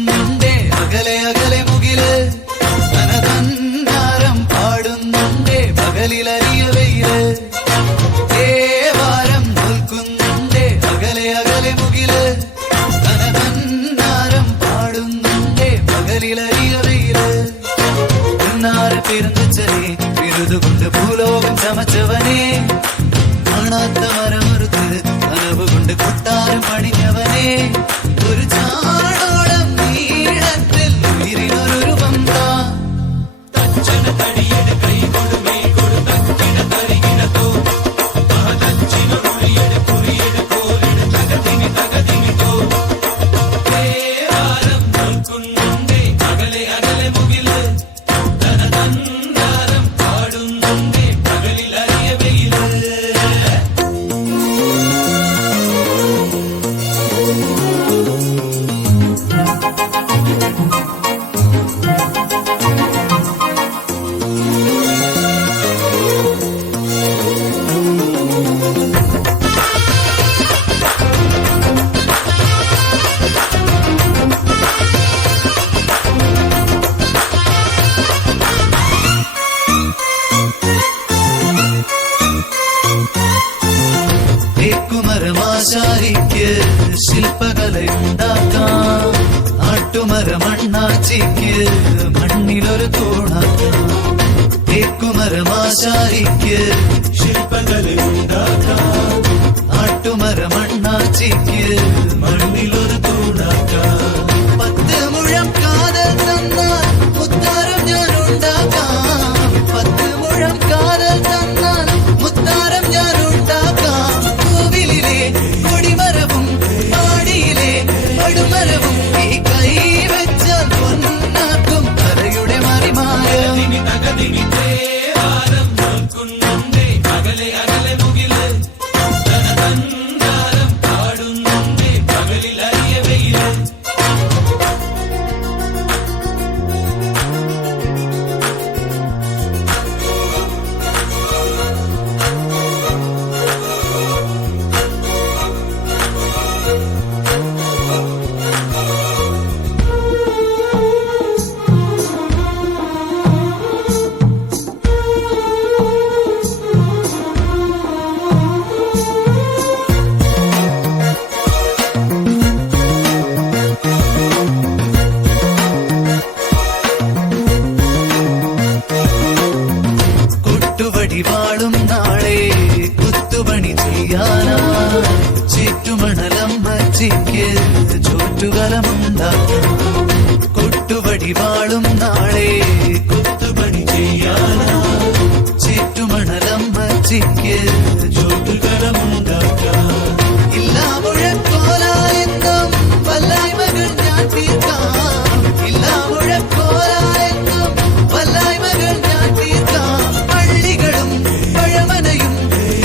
തോൽക്കുന്നുണ്ടേ അകലെ അകലെ മുകില് തനതന്നാരം പാടുന്നുണ്ടേ പകലിലറിയ വെയില് ദേവാരം തോൽക്കുന്നുണ്ടേ അകലെ അകലെ മുകില് തനതന്നാരം പാടുന്നുണ്ടേ പകലിലറിയ വെയില് പിറന്നച്ചനെ വിരുതുകൊണ്ട് ഭൂലോകം ചമച്ചവനെ കാണാത്ത മരമറുത്ത് കനവ് കൊണ്ട് കൊട്ടാരം പണിഞ്ഞവനെ ഒരു ചാടോളം നീളത്തിൽ ഉയരിനൊരു പന്ത തച്ചന തടിയുടെ കൈ കൊടുമേ കൊടുത്തക്കിട തരികിടത്തോ തച്ചിനൊളിയുടെ കുറിയുടെ കോലിയുടെ തകതിമിതോ ദേവാരം നോക്കുന്നുണ്ടേ അകലെ അകലെ മുകില് തനതന്നാരം പാടുന്നുണ്ടേ പകലിലറിയ വെയില് േക്കുമരമാശാരിക്ക് ശില്പകലയുണ്ടാക്കാം ആട്ടുമരമണ്ണാച്ചിക്ക് മണ്ണിലൊരു തൂണാക്കാം തേക്കുമരമാശാരിക്ക് ശില്പകലയുണ്ടാക്കാം ആട്ടുമരമണ്ണാച്ചിക്ക് മണ്ണിലൊരു തൂണാക്കാം 10 മുഴം കാതൽ തന്നാൽ മുത്താരം ഞാനുണ്ടാക്കാം 10 മുഴം കാതൽ തന്നാൽ മുത്താരം ഞാനുണ്ടാക്കാം കൊടിമരവും പാടിയിലെ പടുമരവും ഈ കൈ വെച്ചാൽ പൊന്നാക്കും കരയുടെ മറിമാരം അകലെ അകലെ മുകില് തനതന്നാരം പാടുന്നുണ്ടേ പകലിലറിയ വെയില് വാളും നാളെ കുത്തുപണി ചെയ്യാനാ ചുറ്റുമണലമ്മച്ചിക്ക് ചുറ്റുകലമുണ്ടാക്കാം കൊട്ടുവടി വാളും നാളെ കുത്തുപണി ചെയ്യാനാ ചുറ്റുമണലമ്മച്ചിക്ക് ചുറ്റുകലമുണ്ടാക്കാം ഇല്ലാ മുഴക്കോലായെന്നും വല്ലായ്മകൾ ഞാൻ തീർക്കാം ഇല്ലാ മുഴക്കോലായെന്നും വല്ലായ്മകൾ ഞാൻ തീർക്കാം പഴമനയും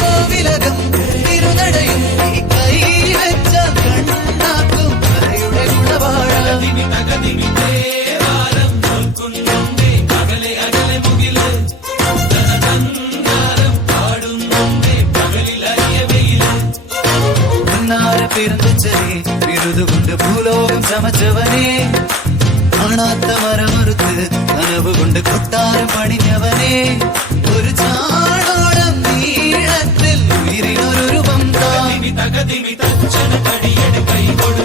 കോവിലകം തിരുനടയും ഈ കൈ വെച്ച കണ്ണാക്കും കരയുടെ ഗുണവാഴ അകലെ അകലെ മുകില് തനതന്നാരം പാടുന്നുണ്ടേ പകലിലറിയ വെയില് പിറന്നച്ചനെ വിരുതുകൊണ്ട് ഭൂലോകം ചമച്ചവനെ കാണാത്ത മരമറുത്ത് കനവ് കൊണ്ട് കൊട്ടാരം പണിഞ്ഞവനെ ഒരു ചാടോളം നീളത്തിൽ ഉയരിനൊരു പന്ത തച്ചന തടിയുടെ കൈ കൊടു